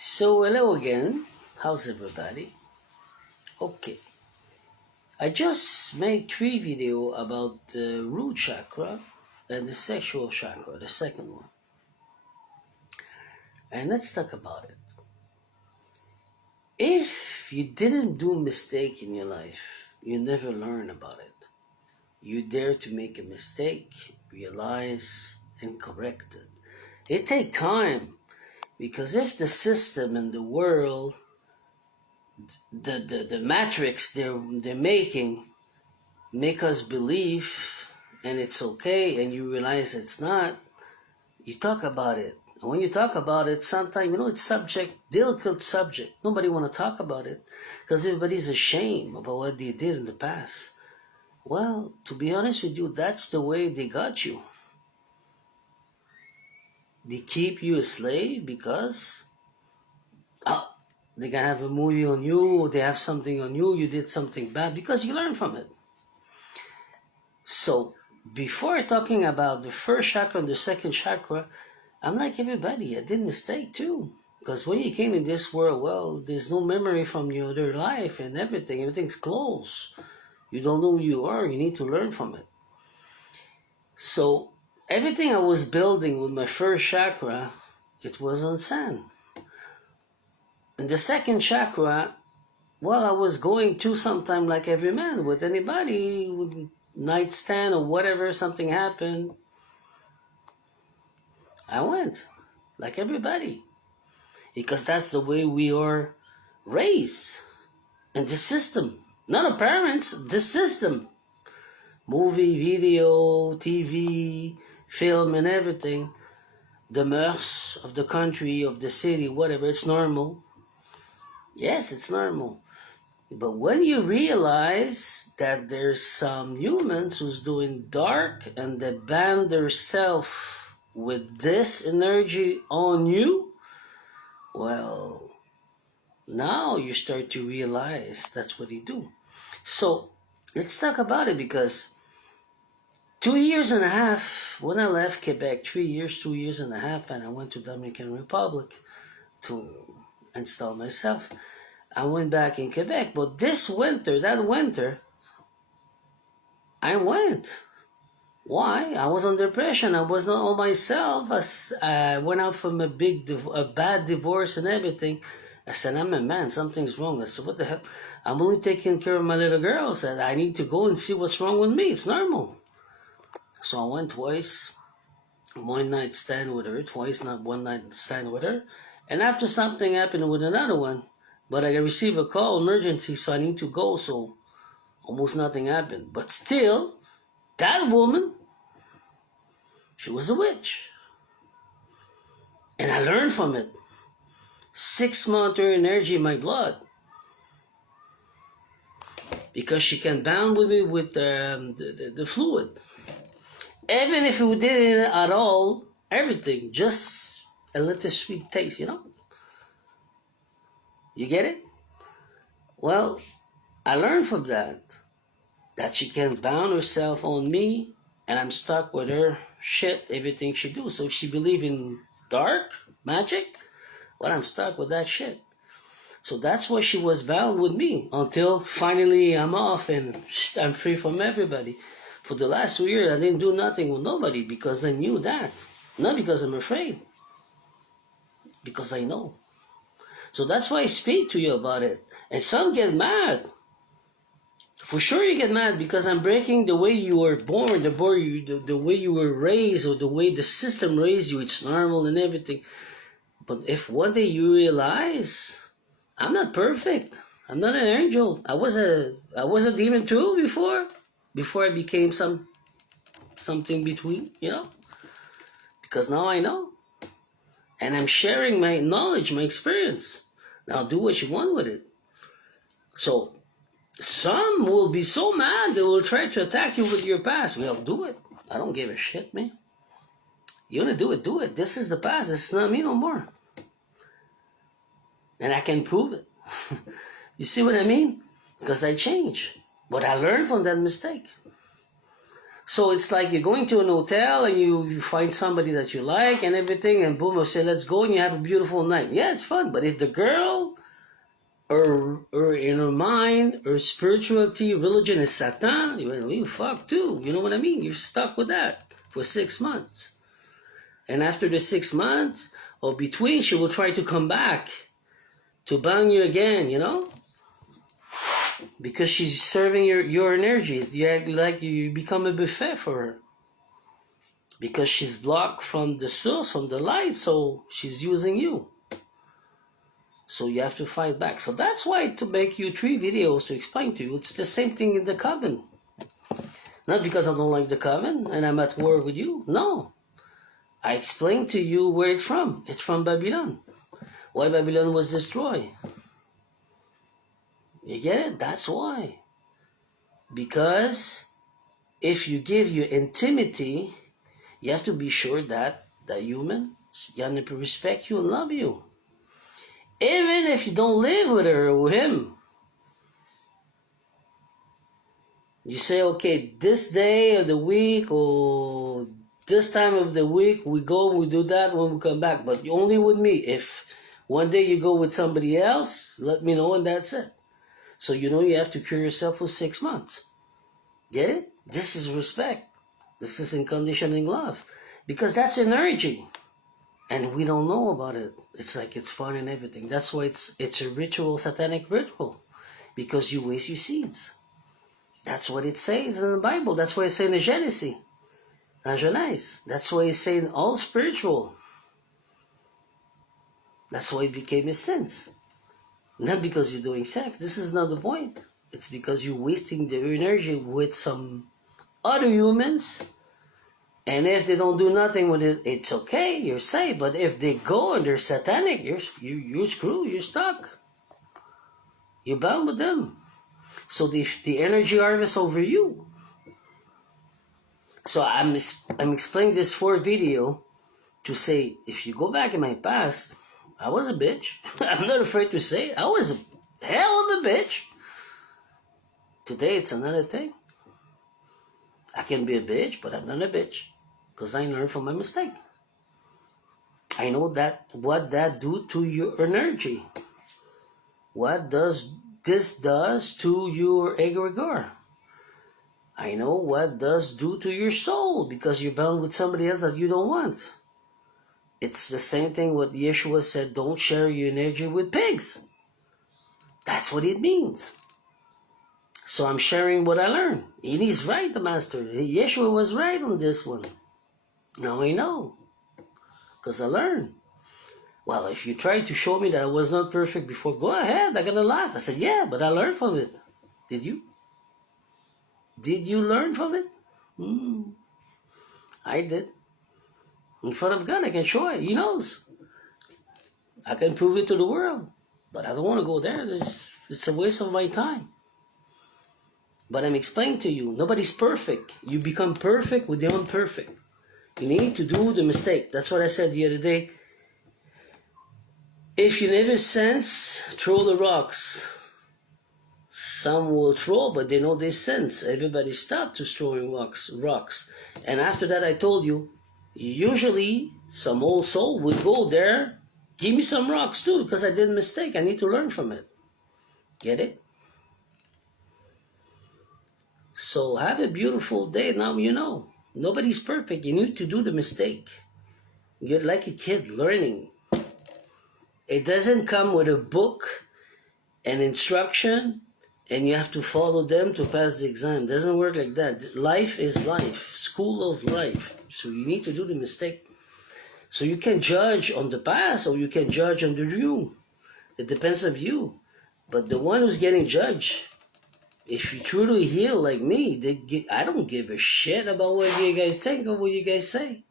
So hello again, how's everybody? Okay, I just made 3 videos about the root chakra and the sexual chakra, the second one. And let's talk about it. If you didn't do a mistake in your life, you never learn about it. You dare to make a mistake, realize, and correct it. It takes time because if the system and the world the matrix they're making make us believe and it's okay and you realize it's not, you talk about it. And when you talk about it, sometimes it's difficult subject. Nobody want to talk about it because everybody's ashamed about what they did in the past. Well, to be honest with you, that's the way they got you. They keep you a slave because they can have a movie on you, or they have something on you, you did something bad, because you learn from it. So, before talking about the first chakra and the second chakra, I'm like everybody, I did mistake too. Because when you came in this world, well, there's no memory from your other life and everything's closed. You don't know who you are, you need to learn from it. So, everything I was building with my first chakra, it was on sand. And the second chakra, well, I was going to sometime like every man with anybody, with nightstand or whatever, something happened. I went like everybody because that's the way we are raised. And the system, not our parents, the system. Movie, video, TV, film and everything. The mœurs of the country, of the city, whatever, it's normal. Yes, it's normal. But when you realize that there's some humans who's doing dark and they band themselves with this energy on you, well, now you start to realize that's what they do. So let's talk about it, because 2.5 years when I left Quebec, 3 years, 2.5 years, and I went to Dominican Republic to install myself. I went back in Quebec, but that winter, I went. Why? I was under depression. I was not all myself. I went out from a bad divorce and everything. I said, I'm a man, something's wrong. I said, what the hell? I'm only taking care of my little girl. I said, I need to go and see what's wrong with me. It's normal. So I went twice, one night stand with her, twice, not one night stand with her. And after something happened with another one, but I received a call, emergency, so I need to go, so almost nothing happened. But still, that woman, she was a witch. And I learned from it. 6 months her energy in my blood. Because she can bound with me with the fluid. Even if we didn't at all, everything, just a little sweet taste, You get it? Well, I learned from that she can bound herself on me, and I'm stuck with her shit, everything she do. So if she believe in dark magic, well, I'm stuck with that shit. So that's why she was bound with me until finally I'm off and I'm free from everybody. For the last 2 years, I didn't do nothing with nobody because I knew that. Not because I'm afraid. Because I know. So that's why I speak to you about it. And some get mad. For sure you get mad because I'm breaking the way you were born, the way you were raised, or the way the system raised you. It's normal and everything. But if one day you realize, I'm not perfect. I'm not an angel. I was a demon too before I became something between, Because now I know. And I'm sharing my knowledge, my experience. Now do what you want with it. So some will be so mad they will try to attack you with your past. Well, do it. I don't give a shit, man. You want to do it, do it. This is the past. This is not me no more. And I can prove it. You see what I mean? Because I changed. But I learned from that mistake. So it's like you're going to an hotel and you find somebody that you like and everything, and boom, you say, let's go, and you have a beautiful night. Yeah, it's fun. But if the girl or in her mind or spirituality, religion is Satan, you fuck too. You know what I mean? You're stuck with that for 6 months. And after the 6 months or between, she will try to come back to bang you again, you know? Because she's serving your energy. You act like you become a buffet for her. Because she's blocked from the source, from the light, so she's using you. So you have to fight back. So that's why to make you 3 videos to explain to you, it's the same thing in the coven. Not because I don't like the coven and I'm at war with you. No. I explained to you where it's from. It's from Babylon. Why Babylon was destroyed. You get it? That's why. Because if you give your intimacy, you have to be sure that the human is gonna respect you and love you. Even if you don't live with her or him. You say, okay, this day of the week or this time of the week, we go, we do that when we come back. But only with me. If one day you go with somebody else, let me know and that's it. So you know you have to cure yourself for 6 months. Get it? This is respect. This is unconditional love. Because that's energy. And we don't know about it. It's like it's fun and everything. That's why it's a ritual, satanic ritual. Because you waste your seeds. That's what it says in the Bible. That's why it's saying in Genesis. Genèse. That's why it's saying all spiritual. That's why it became a sin. Not because you're doing sex. This is not the point. It's because you're wasting the energy with some other humans. And if they don't do nothing with it, it's okay, you're safe. But if they go and they're satanic, you're screwed, you're stuck. You're bound with them. So the energy harvest over you. So I'm explaining this for video to say, if you go back in my past, I was a bitch. I'm not afraid to say it. I was a hell of a bitch. Today it's another thing. I can be a bitch, but I'm not a bitch. Because I learned from my mistake. I know that what that do to your energy. What does this does to your egregore. I know what does do to your soul because you're bound with somebody else that you don't want. It's the same thing what Yeshua said, don't share your energy with pigs. That's what it means. So I'm sharing what I learned. And he's right, the master. Yeshua was right on this one. Now I know. Because I learned. Well, if you tried to show me that I was not perfect before, go ahead, I'm going to laugh. I said, yeah, but I learned from it. Did you? Did you learn from it? I did. In front of God, I can show it. He knows. I can prove it to the world. But I don't want to go there. It's a waste of my time. But I'm explaining to you, nobody's perfect. You become perfect with the imperfect. You need to do the mistake. That's what I said the other day. If you never sense, throw the rocks. Some will throw, but they know they sense. Everybody stopped to throwing rocks. And after that, I told you, usually some old soul would go there, give me some rocks too, because I did a mistake. I need to learn from it. Get it? So have a beautiful day. Now you know. Nobody's perfect. You need to do the mistake. You're like a kid learning. It doesn't come with a book and instruction and you have to follow them to pass the exam. It doesn't work like that. Life is life. School of life. So you need to do the mistake. So you can judge on the past or you can judge on the new. It depends on you. But the one who's getting judged, if you truly heal like me, I don't give a shit about what you guys think or what you guys say.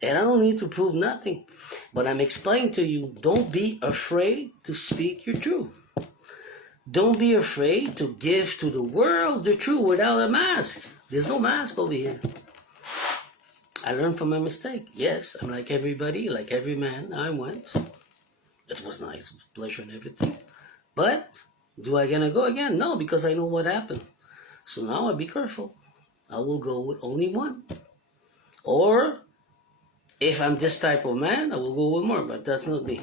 And I don't need to prove nothing. But I'm explaining to you, don't be afraid to speak your truth. Don't be afraid to give to the world the truth without a mask. There's no mask over here. I learned from my mistake. Yes, I'm like everybody, like every man. I went. It was nice, pleasure and everything. But do I gonna go again? No, because I know what happened. So now I be careful. I will go with only one. Or if I'm this type of man, I will go with more, but that's not me.